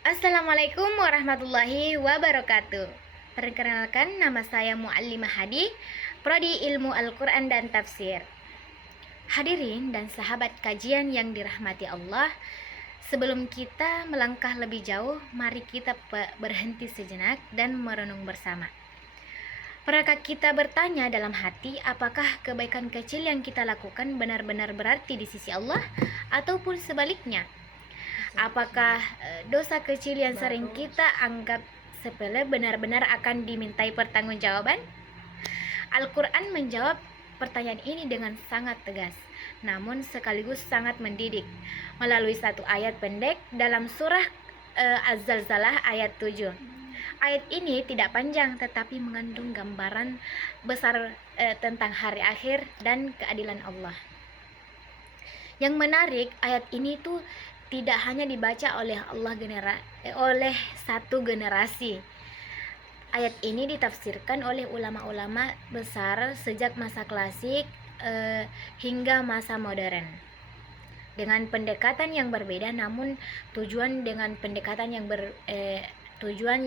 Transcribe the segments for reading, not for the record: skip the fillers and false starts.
Assalamualaikum warahmatullahi wabarakatuh. Perkenalkan, nama saya Muallimah Hadi, Prodi Ilmu Al-Quran dan Tafsir. Hadirin dan sahabat kajian yang dirahmati Allah, sebelum kita melangkah lebih jauh, mari kita berhenti sejenak dan merenung bersama. Pernahkah kita bertanya dalam hati, apakah kebaikan kecil yang kita lakukan benar-benar berarti di sisi Allah, ataupun sebaliknya? Apakah dosa kecil yang sering kita anggap sepele benar-benar akan dimintai pertanggungjawaban? Al-Quran menjawab pertanyaan ini dengan sangat tegas, namun sekaligus sangat mendidik, melalui satu ayat pendek dalam surah Az-Zalzalah ayat 7. Ayat ini tidak panjang tetapi mengandung gambaran besar tentang hari akhir dan keadilan Allah. Yang menarik, ayat ini tuh tidak hanya dibaca oleh oleh satu generasi. Ayat ini ditafsirkan oleh ulama-ulama besar sejak masa klasik hingga masa modern, dengan pendekatan yang berbeda, namun tujuan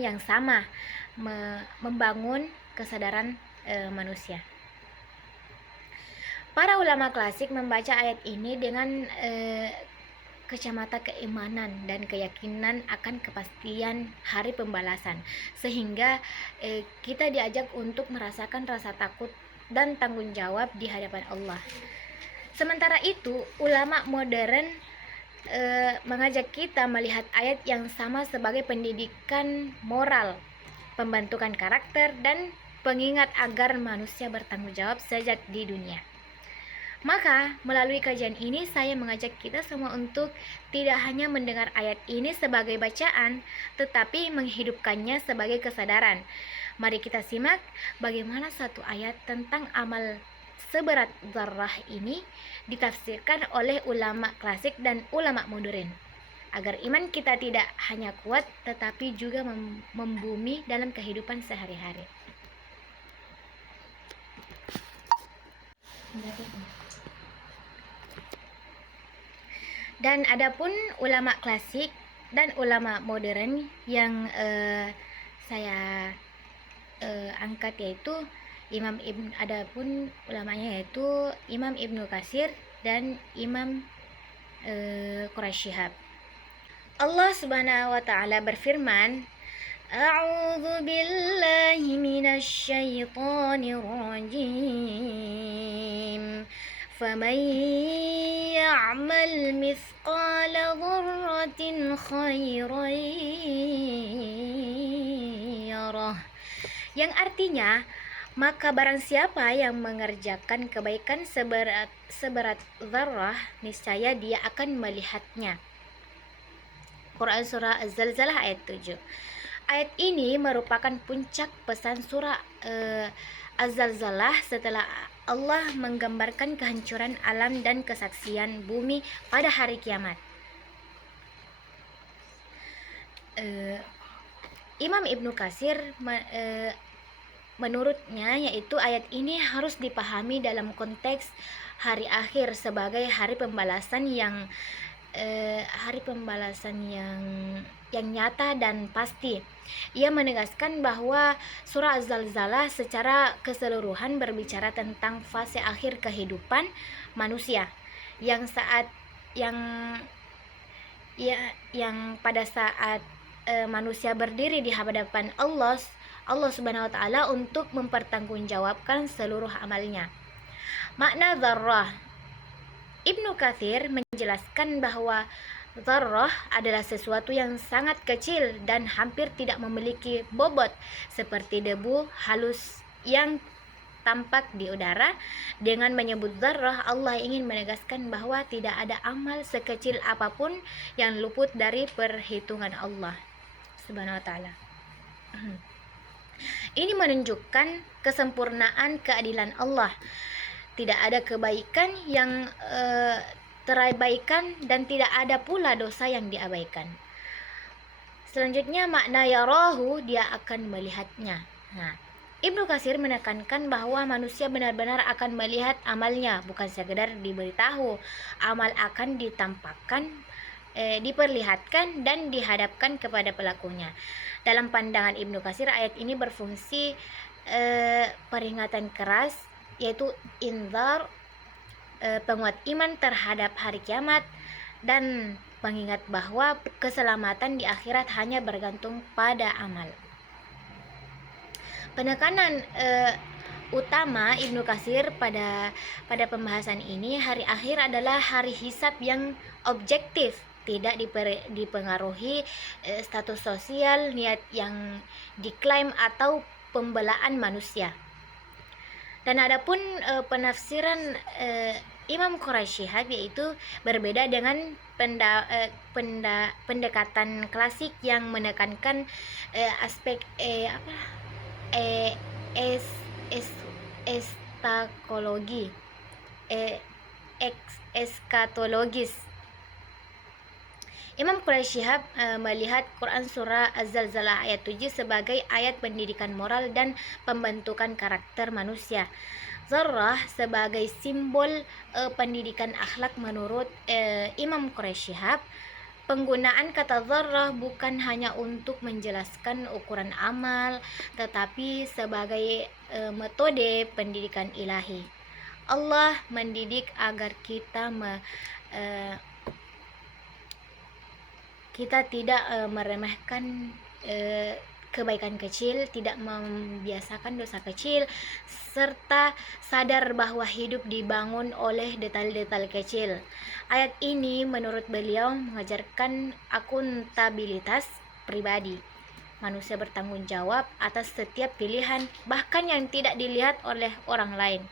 yang sama, membangun kesadaran manusia. Para ulama klasik membaca ayat ini dengan kacamata keimanan dan keyakinan akan kepastian hari pembalasan, sehingga kita diajak untuk merasakan rasa takut dan tanggung jawab di hadapan Allah. Sementara itu, ulama modern mengajak kita melihat ayat yang sama sebagai pendidikan moral, pembentukan karakter, dan pengingat agar manusia bertanggung jawab sejak di dunia. Maka, melalui kajian ini saya mengajak kita semua untuk tidak hanya mendengar ayat ini sebagai bacaan, tetapi menghidupkannya sebagai kesadaran. Mari kita simak bagaimana satu ayat tentang amal seberat zarrah ini ditafsirkan oleh ulama klasik dan ulama modern, agar iman kita tidak hanya kuat, tetapi juga membumi dalam kehidupan sehari-hari. Dan adapun ulama klasik dan ulama modern yang saya angkat yaitu adapun ulamanya yaitu Imam Ibnu Katsir dan Imam Quraish Shihab. Allah Subhanahu wa taala berfirman, A'udzu billahi minasy syaithanir rajim. فَمَنْ يَعْمَلْ مِثْقَالَ ذَرَّةٍ خَيْرًا يَرَهُ, yang artinya, maka barang siapa yang mengerjakan kebaikan seberat zarrah, niscaya dia akan melihatnya. Quran surah Az-Zalzalah ayat 7. Ayat ini merupakan puncak pesan surah Az-Zalzalah setelah Allah menggambarkan kehancuran alam dan kesaksian bumi pada hari kiamat. Imam Ibnu Katsir menurutnya yaitu ayat ini harus dipahami dalam konteks hari akhir sebagai hari pembalasan yang nyata dan pasti. Ia menegaskan bahwa surah Az-Zalzalah secara keseluruhan berbicara tentang fase akhir kehidupan manusia yang pada saat manusia berdiri di hadapan Allah Subhanahu wa taala untuk mempertanggungjawabkan seluruh amalnya. Makna zarrah, Ibnu Katsir menjelaskan bahwa zarrah adalah sesuatu yang sangat kecil dan hampir tidak memiliki bobot, seperti debu halus yang tampak di udara. Dengan menyebut zarrah, Allah ingin menegaskan bahwa tidak ada amal sekecil apapun yang luput dari perhitungan Allah Subhanahu wa taala. Ini menunjukkan kesempurnaan keadilan Allah. Tidak ada kebaikan yang terabaikan dan tidak ada pula dosa yang diabaikan. Selanjutnya, makna yarahu, dia akan melihatnya. Ibnu Katsir menekankan bahwa manusia benar-benar akan melihat amalnya, bukan sekedar diberitahu. Amal akan ditampakkan diperlihatkan dan dihadapkan kepada pelakunya. Dalam pandangan Ibnu Katsir, ayat ini berfungsi peringatan keras, yaitu inzar, penguat iman terhadap hari kiamat, dan pengingat bahwa keselamatan di akhirat hanya bergantung pada amal. Penekanan utama Ibnu Katsir pada pembahasan ini, hari akhir adalah hari hisab yang objektif, tidak dipengaruhi status sosial, niat yang diklaim atau pembelaan manusia. Dan adapun penafsiran Imam Quraisy Shihab, yaitu berbeda dengan pendekatan klasik yang menekankan aspek eskatologis. Imam Quraisy Shihab melihat Quran surah Az-Zalzalah ayat 7 sebagai ayat pendidikan moral dan pembentukan karakter manusia. Zarrah sebagai simbol pendidikan akhlak. Menurut Imam Quraisy Shihab, penggunaan kata zarrah bukan hanya untuk menjelaskan ukuran amal, tetapi sebagai metode pendidikan ilahi. Allah mendidik agar kita tidak meremehkan kebaikan kecil, tidak membiasakan dosa kecil, serta sadar bahwa hidup dibangun oleh detail-detail kecil. Ayat ini menurut beliau mengajarkan akuntabilitas pribadi. Manusia bertanggung jawab atas setiap pilihan, bahkan yang tidak dilihat oleh orang lain.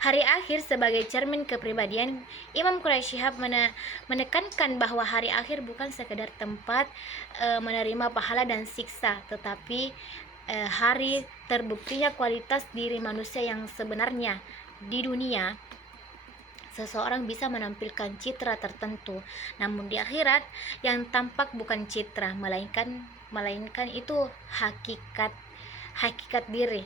Hari akhir sebagai cermin kepribadian, Imam Quraisy Shihab menekankan bahwa hari akhir bukan sekedar tempat menerima pahala dan siksa, tetapi hari terbuktinya kualitas diri manusia yang sebenarnya. Di dunia, seseorang bisa menampilkan citra tertentu, namun di akhirat yang tampak bukan citra, melainkan itu hakikat diri.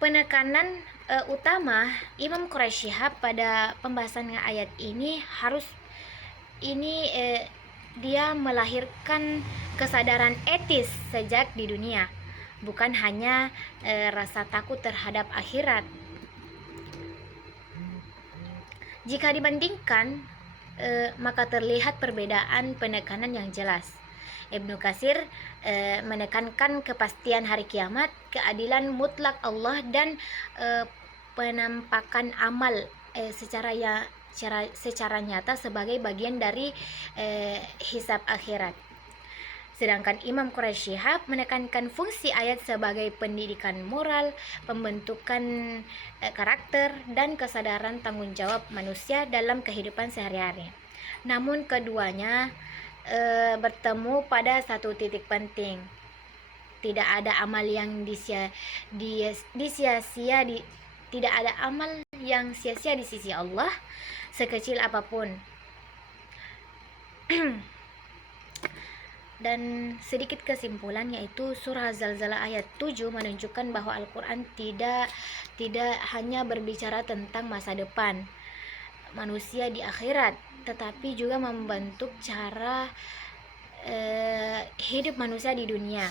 Penekanan utama Imam Quraisy Shihab pada pembahasan ayat ini dia melahirkan kesadaran etis sejak di dunia, bukan hanya rasa takut terhadap akhirat. Jika dibandingkan, maka terlihat perbedaan penekanan yang jelas. Ibnu Katsir menekankan kepastian hari kiamat, keadilan mutlak Allah, dan penampakan amal secara nyata sebagai bagian dari hisab akhirat. Sedangkan Imam Quraisy Shihab menekankan fungsi ayat sebagai pendidikan moral, pembentukan karakter, dan kesadaran tanggung jawab manusia dalam kehidupan sehari-hari. Namun keduanya bertemu pada satu titik penting. Tidak ada amal yang tidak ada amal yang sia-sia di sisi Allah, sekecil apapun. Dan sedikit kesimpulan, yaitu surah Zalzalah ayat 7 menunjukkan bahwa Al-Quran tidak hanya berbicara tentang masa depan manusia di akhirat, tetapi juga membentuk cara hidup manusia di dunia.